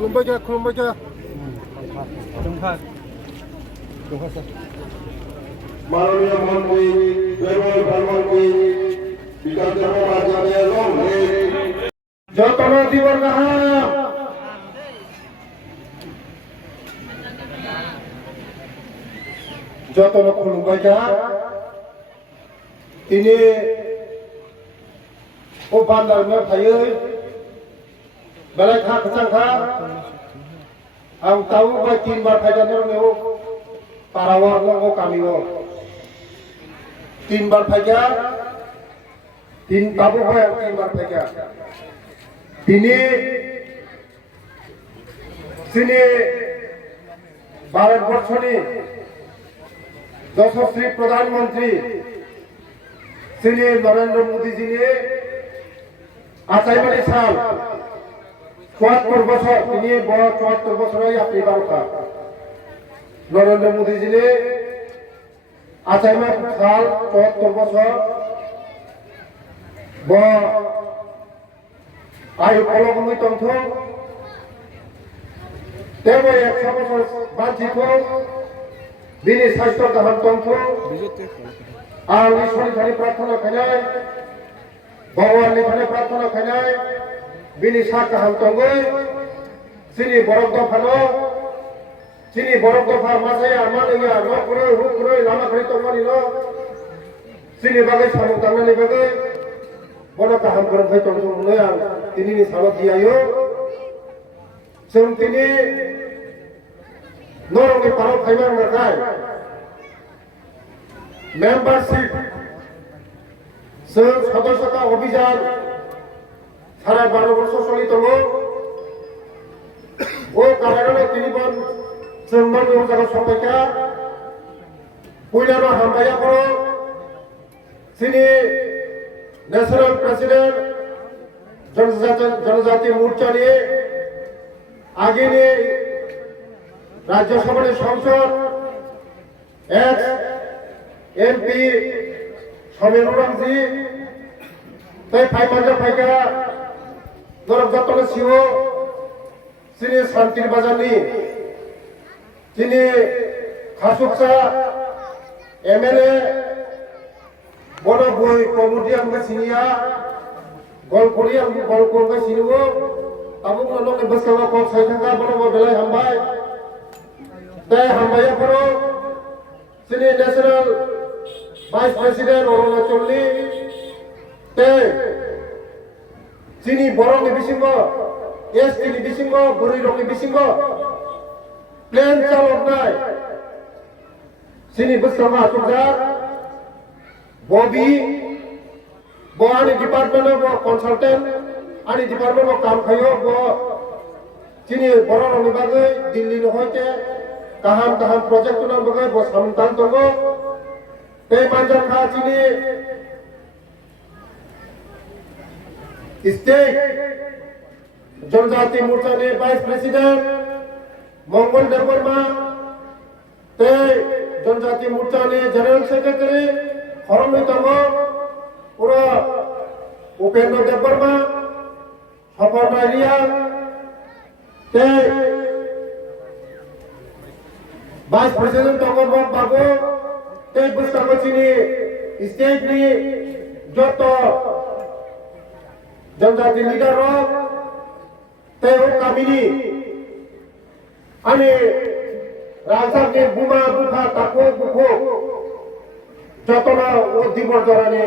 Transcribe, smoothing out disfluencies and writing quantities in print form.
खुलुमबाय माननीय मंत्री बेबल प्रधानमंत्री विकास राज्य जतन दिवर जतन खुलुमबाय ini bandar में थायो बेलाय खा खसांखा आं ताऊ बाय 3 बार फायजानो नेव पारावर नो कामियो 3 बार फायजा 3 ताबो बाय 3 बार फायजा दिने सिने भारतवर्षनि यशस्वी प्रधानमंत्री श्री नरेंद्र मोदी जी ने आचार्य साल 74 बছর তিনি 74 বছরই আপনি বারকা नरेंद्र मोदी जी ने आचार्य साल 74 বছর ब आयु कलगुमै तंथ तेबो 100 বছর बांचिखौ बिनि स्वास्थ्य गाहाम तंथ आं ईश्वरनि प्रार्थना खालाय भगवाननि प्रार्थना खालाय बिनि सा गाहाम तंगै सिनि बरफ दफानो सिनि बरफ दफा मासाया मानैया न कुरै हु कुरै लामा खै तंगानि न सिनि बागै सामु तांनानि बागै बन गाहाम फोरोंथाय तंथुमनो आं दिनैनि सानाव दियायो जों दिनै नरंनि पाराव फायमां नाथाय मेंबरशिप जों सदस्यता अभियान सारा 12 বছর चलित ओ कारणा तिनिबन जों मन जागा सबायका पयलानो हामबाया करो सिनि नेशनल प्रेसिडेंट जनजाति मोर्चानि आगेनि राज्यसभा संसद एक्स एमपी समीरुराम जी तै फाइमाजा फाइका नरक जतन सिओ सिनि शांति बाजारनि सिनि खासुकसा एमएलए बड़ बय कमुदिया सिनिया गलखरिया गलखर सिनिबो ताबो नलके बसकावा को साइथांगा बड़ बेलाय हामबाय तै हामबाया करो सिनि नेशनल वाइस प्रेसिडेंट अरुणाचलनि ते सिनि बरंनि बिसिंगो एसटिनि बिसिंगो बुरै रंनि बिसिंगो प्लेन चालकनाय सिनि बसकावा आसुकजार बबी बहानि डिपार्टमेंट ऑफ कंसल्टेंट आनि डिपार्टमेंट ऑफ काम खायो बो सिनि बरंनि बागै दिल्ली नहयते गाहाम गाहाम प्रोजेक्ट नाम बागै बो सामतान दंगो ते मानजार खा सिनि स्टेट जनजाति मोर्चा ने वाइस प्रेसिडेंट मंगल देवबर्मा ते जनजाति मोर्चा ने जनरल सेक्रेटरी हरमि तंगो पूरा उपेंद्र देवबर्मा सफर नारिया ते वाइस प्रेसिडेंट तंगो बाबू ते बुस्तागोचिनी स्टेट नि जतो जनजाति लीडर ते कामिनी आने राजधानी बुमा बुखा ताको बुखो जतना ओ दिबर जराने